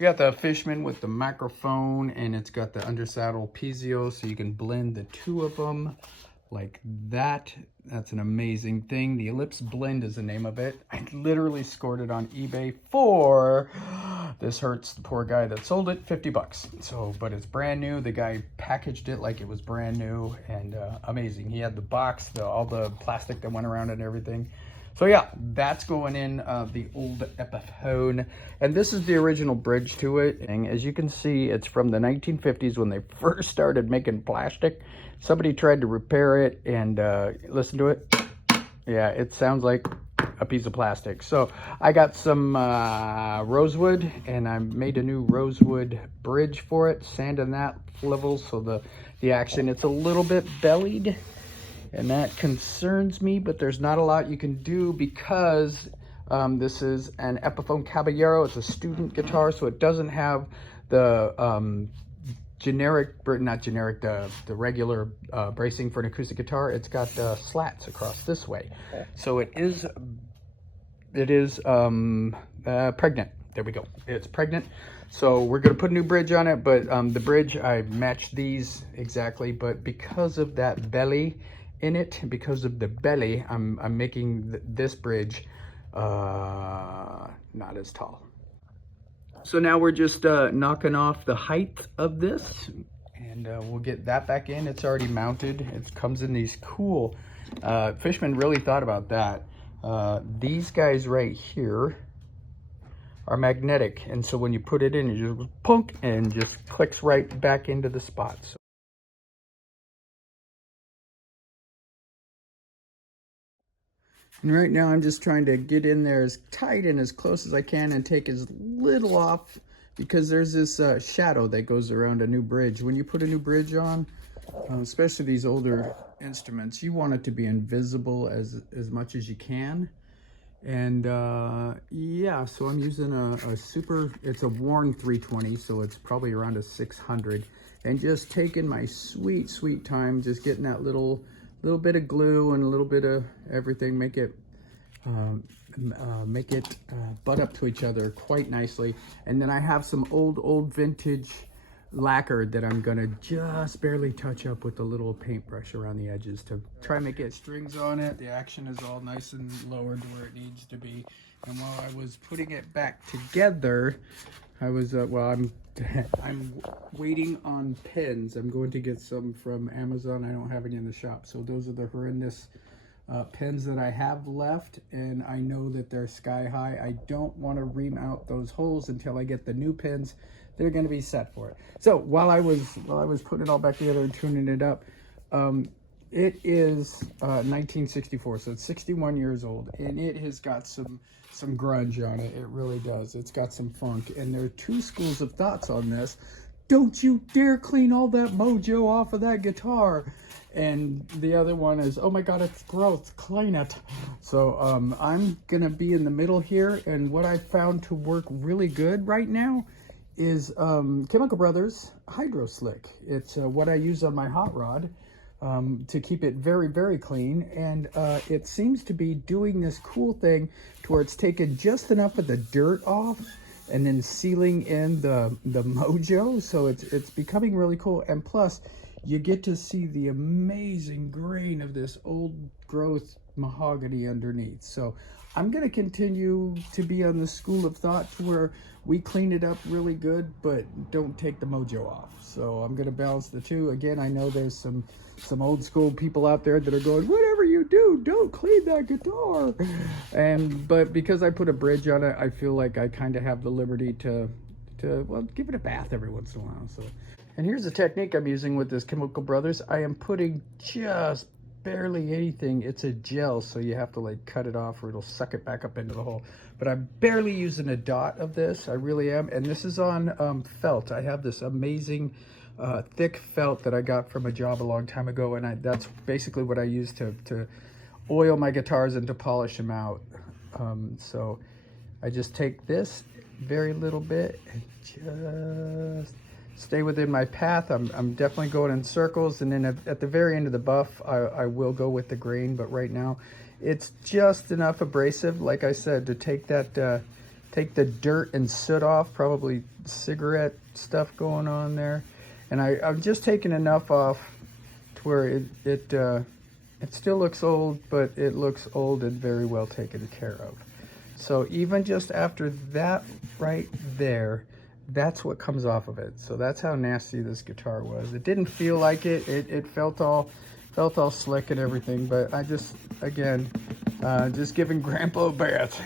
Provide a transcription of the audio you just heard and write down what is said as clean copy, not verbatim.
You got the Fishman with the microphone, and it's got the undersaddle piezo, so you can blend the two of them like that. That's an amazing thing. The Elipse Blend is the name of it. I literally scored it on eBay for, this hurts the poor guy that sold it, 50 bucks. So, but it's brand new. The guy packaged it like it was brand new, and amazing. He had the box, all the plastic that went around it and everything. So yeah, that's going in the old Epiphone. And this is the original bridge to it. And as you can see, it's from the 1950s when they first started making plastic. Somebody tried to repair it, and listen to it. Yeah, it sounds like a piece of plastic. So I got some rosewood, and I made a new rosewood bridge for it, sanding that level so the action, it's a little bit bellied. And that concerns me, but there's not a lot you can do because this is an Epiphone Caballero. It's a student guitar, so it doesn't have the the regular bracing for an acoustic guitar. It's got slats across this way. So it is pregnant. There we go. It's pregnant. So we're going to put a new bridge on it, but the bridge, I matched these exactly, but because of that belly in it, because of the belly, I'm making this bridge not as tall. So now we're just knocking off the height of this, and we'll get that back in. It's already mounted. It comes in these cool, Fishman really thought about that. These guys right here are magnetic, and so when you put it in, it just punk and just clicks right back into the spots. And right now I'm just trying to get in there as tight and as close as I can and take as little off, because there's this shadow that goes around a new bridge. When you put a new bridge on, especially these older instruments, you want it to be invisible as much as you can. And yeah, so I'm using a super, it's a worn 320, so it's probably around a 600. And just taking my sweet, sweet time, just getting that little bit of glue and a little bit of everything, make it butt up to each other quite nicely. And then I have some old vintage lacquer that I'm gonna just barely touch up with a little paintbrush around the edges to try and make it strings on it. The action is all nice and lowered to where it needs to be. And while I was putting it back together, I was well, I'm waiting on pens. I'm going to get some from Amazon. I don't have any in the shop, so those are the horrendous pens that I have left, and I know that they're sky high. I don't want to ream out those holes until I get the new pens. They're going to be set for it. So while I was putting it all back together and tuning it up, it is 1964, so it's 61 years old, and it has got some grunge on it. It really does. It's got some funk, and there are two schools of thoughts on this. Don't you dare clean all that mojo off of that guitar. And the other one is, oh my God, it's gross, clean it. So I'm gonna be in the middle here, and what I found to work really good right now is Chemical Brothers Hydro Slick. It's what I use on my hot rod to keep it very, very clean, and it seems to be doing this cool thing to where it's taking just enough of the dirt off and then sealing in the mojo, so it's becoming really cool. And plus, you get to see the amazing grain of this old growth mahogany underneath. So I'm going to continue to be on the school of thought where we clean it up really good, but don't take the mojo off. So I'm going to balance the two. Again, I know there's some old school people out there that are going, whatever you do, don't clean that guitar. But because I put a bridge on it, I feel like I kind of have the liberty to well, give it a bath every once in a while. So, and here's the technique I'm using with this Chemical Brothers. I am putting just barely anything. It's a gel, so you have to like cut it off or it'll suck it back up into the hole. But I'm barely using a dot of this. I really am. And this is on felt. I have this amazing thick felt that I got from a job a long time ago, and that's basically what I use to oil my guitars and to polish them out. So I just take this very little bit and just stay within my path. I'm definitely going in circles, and then at the very end of the buff, I will go with the grain, but right now it's just enough abrasive, like I said, to take that take the dirt and soot off, probably cigarette stuff going on there. And I'm just taking enough off to where it still looks old, but it looks old and very well taken care of. So even just after that right there, that's what comes off of it. So that's how nasty this guitar was. It didn't feel like it. It felt all slick and everything, but I just, again, just giving Grandpa a bath.